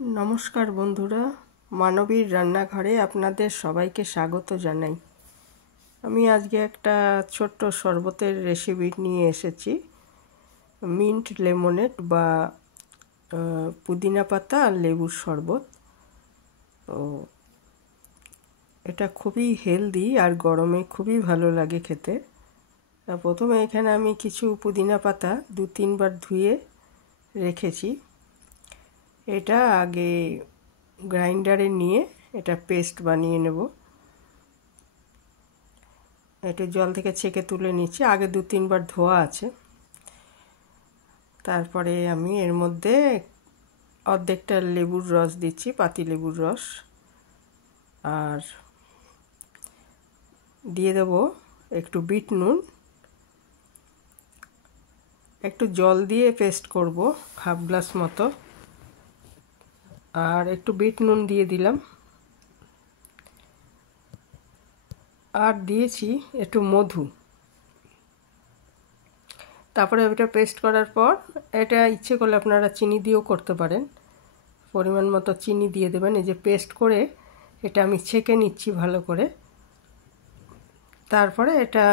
নমস্কার বন্ধুরা, মানবীর রান্নাঘরে আপনাদের সবাইকে স্বাগত জানাই। আমি আজকে একটা ছোট্ট শরবতের রেসিপি নিয়ে এসেছি। মিন্ট লেমনেড বা পুদিনা পাতা আর লেবুর শরবত। তো এটা খুবই হেলদি আর গরমে খুবই ভালো লাগে খেতে। প্রথমে এখানে আমি কিছু পুদিনা পাতা 2-3 বার ধুয়ে রেখেছি। এটা আগে গ্রাইন্ডারে নিয়ে এটা পেস্ট বানিয়ে নেব। একটু জল থেকে ছেঁকে তুলে নিচ্ছি, আগে 2-3 বার ধোয়া আছে। তারপরে আমি এর মধ্যে অর্ধেকটা লেবুর রস দিচ্ছি, পাতি লেবুর রস, আর দিয়ে দেব একটু বিট নুন। একটু জল দিয়ে পেস্ট করব, হাফ গ্লাস মতো, আর একটু বিট নুন দিয়ে দিলাম। আর দিয়েছি একটু মধু। তারপরে এটা পেস্ট করার পর এটা ইচ্ছে করলে আপনারা চিনি দিয়েও করতে পারেন। পরিমাণ মতো চিনি দিয়ে দেবেন। এই যে পেস্ট করে এটা আমি ছেঁকে নিচ্ছি ভালো করে। তারপরে এটা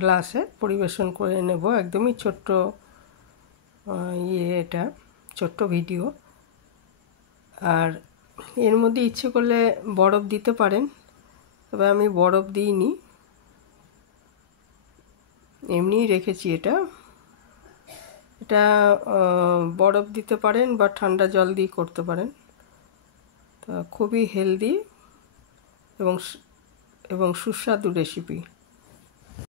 গ্লাসে পরিবেশন করে নেব। একদমই ছোট্ট এটা ছোট্ট ভিডিও। আর এর মধ্যে ইচ্ছে করলে বরফ দিতে পারেন, তবে আমি বরফ দিইনি, এমনিই রেখেছি। এটা বরফ দিতে পারেন বা ঠান্ডা জল দিয়ে করতে পারেন। তা খুবই হেলদি এবং সুস্বাদু রেসিপি।